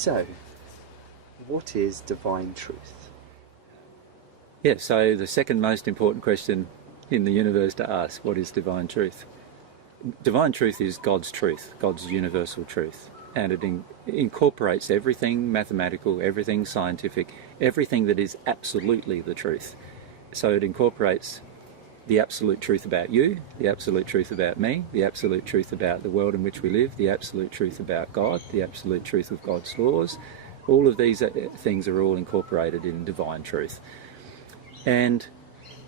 So, what is divine truth? Yeah, so the second most important question in the universe to ask, what is divine truth? Divine truth is God's truth, God's universal truth, and it incorporates everything mathematical, everything scientific, everything that is absolutely the truth. So it incorporates the absolute truth about you, the absolute truth about me, the absolute truth about the world in which we live, the absolute truth about God, the absolute truth of God's laws. All of these things are all incorporated in divine truth. And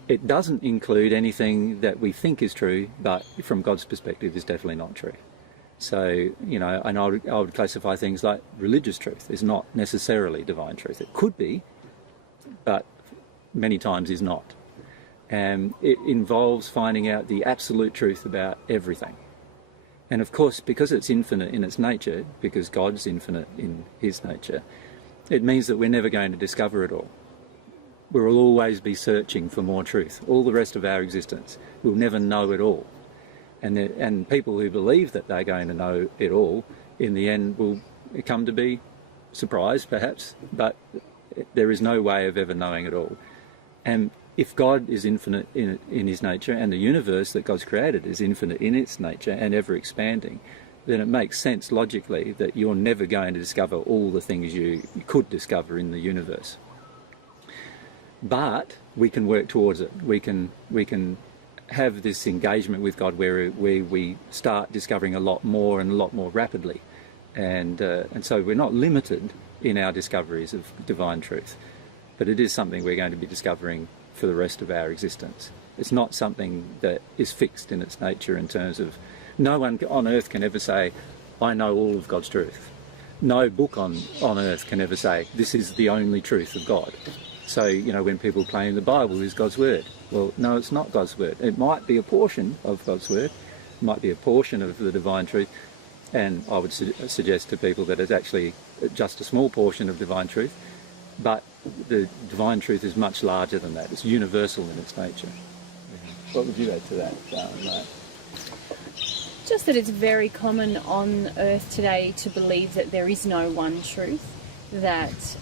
it doesn't include anything that we think is true, but from God's perspective is definitely not true. So, you know, and I would classify things like religious truth is not necessarily divine truth. It could be, but many times is not. And it involves finding out the absolute truth about everything. And of course, because it's infinite in its nature, because God's infinite in his nature, it means that we're never going to discover it all. We will always be searching for more truth. All the rest of our existence, we'll never know it all. And people who believe that they're going to know it all, in the end will come to be surprised, perhaps, but there is no way of ever knowing it all. And if God is infinite in his nature, and the universe that God's created is infinite in its nature and ever expanding, then it makes sense logically that you're never going to discover all the things you could discover in the universe. But we can work towards it. We can have this engagement with God where we start discovering a lot more and a lot more rapidly. And so we're not limited in our discoveries of divine truth. But it is something we're going to be discovering for the rest of our existence. It's not something that is fixed in its nature in terms of, no one on earth can ever say, I know all of God's truth. No book on earth can ever say, this is the only truth of God. So, you know, when people claim the Bible is God's word, well, no, it's not God's word. It might be a portion of God's word, it might be a portion of the divine truth, and I would suggest to people that it's actually just a small portion of divine truth, but the divine truth is much larger than that. It's universal in its nature. What would you add to that, Mark? Just that it's very common on earth today to believe that there is no one truth, that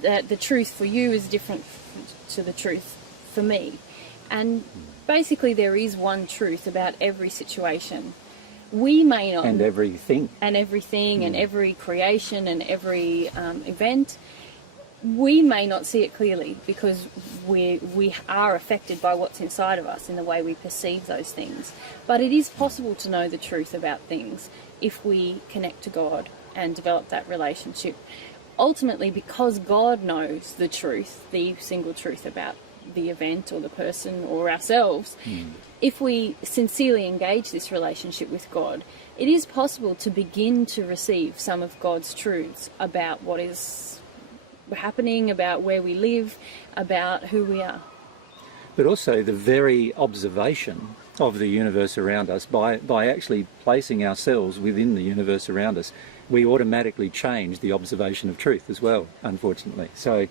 the truth for you is different to the truth for me. And basically there is one truth about every situation. We may not... And everything. And everything, and every creation, and every event. We may not see it clearly because we are affected by what's inside of us in the way we perceive those things. But it is possible to know the truth about things if we connect to God and develop that relationship. Ultimately, because God knows the truth, the single truth about the event or the person or ourselves, if we sincerely engage this relationship with God, it is possible to begin to receive some of God's truths about what is happening, about where we live, about who we are. But also the very observation of the universe around us, by actually placing ourselves within the universe around us, we automatically change the observation of truth as well, unfortunately. So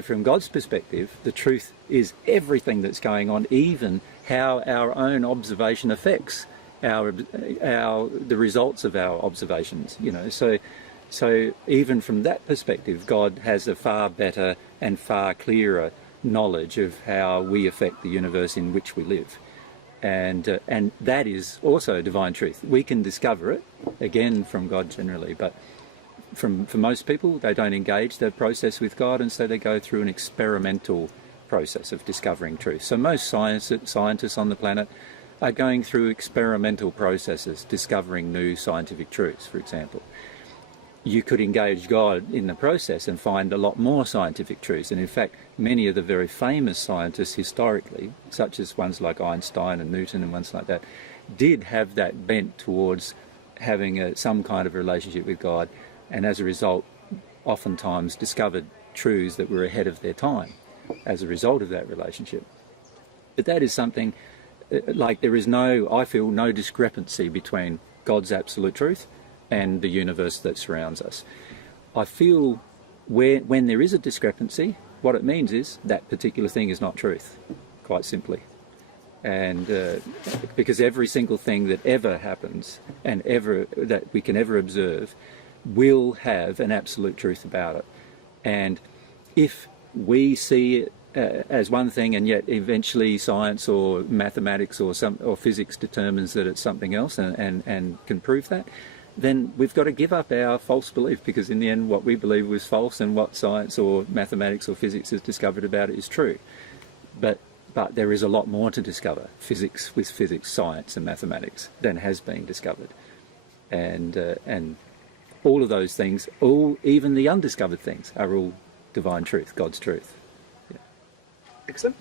from God's perspective, the truth is everything that's going on, even how our own observation affects the results of our observations. You know, so even from that perspective, God has a far better and far clearer knowledge of how we affect the universe in which we live. And that is also divine truth. We can discover it, again, from God generally, but for most people, they don't engage the process with God, and so they go through an experimental process of discovering truth. So most scientists on the planet are going through experimental processes, discovering new scientific truths, for example. You could engage God in the process and find a lot more scientific truths. And in fact, many of the very famous scientists historically, such as ones like Einstein and Newton and ones like that, did have that bent towards having some kind of relationship with God, and as a result, oftentimes discovered truths that were ahead of their time as a result of that relationship. But that is something, like there is I feel no discrepancy between God's absolute truth and the universe that surrounds us. I feel when there is a discrepancy, what it means is that particular thing is not truth, quite simply. And because every single thing that ever happens and that we can ever observe will have an absolute truth about it. And if we see it as one thing, and yet eventually science or mathematics or physics determines that it's something else and can prove that, then we've got to give up our false belief, because in the end what we believe was false and what science or mathematics or physics has discovered about it is true. But there is a lot more to discover, physics with physics, science and mathematics, than has been discovered. And all of those things, even the undiscovered things, are all divine truth, God's truth. Excellent.